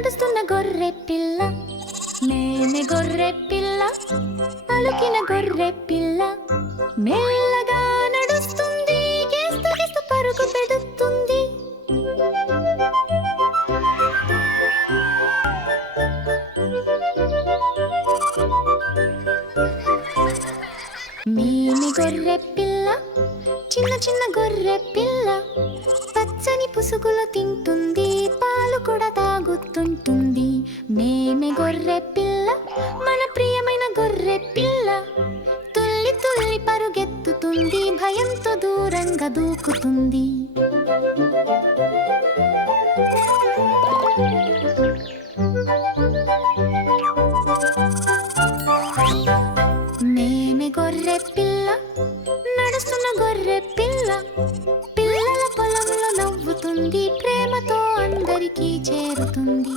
నడుస్తున్న గొర్రె పిల్ల, మేమే గొర్రె పిల్ల, పలుకిన గొర్రె పిల్ల. మెల్లగా నడుస్తుంది, గేస్తూ గేస్తూ పరుగు పెడుతుంది. మేమే గొర్రె పిల్ల, చిన్న చిన్న గొర్రె పిల్ల. పచ్చని పుసుగులు తింటుంది, పాలు కూడా తాగుతుంటుంది. మేమే గొర్రె పిల్ల, మన ప్రియమైన గొర్రె పిల్ల. తుల్లి తుల్లి పరుగెత్తుతుంది, భయంతో దూరంగా దూకుతుంది. మేమే గొర్రె పిల్ల, నడుస్తున్న గొర్రె పిల్ల. పిల్లల పొలంలో నవ్వుతుంది, ప్రేమతో అందరికీ చేరుతుంది.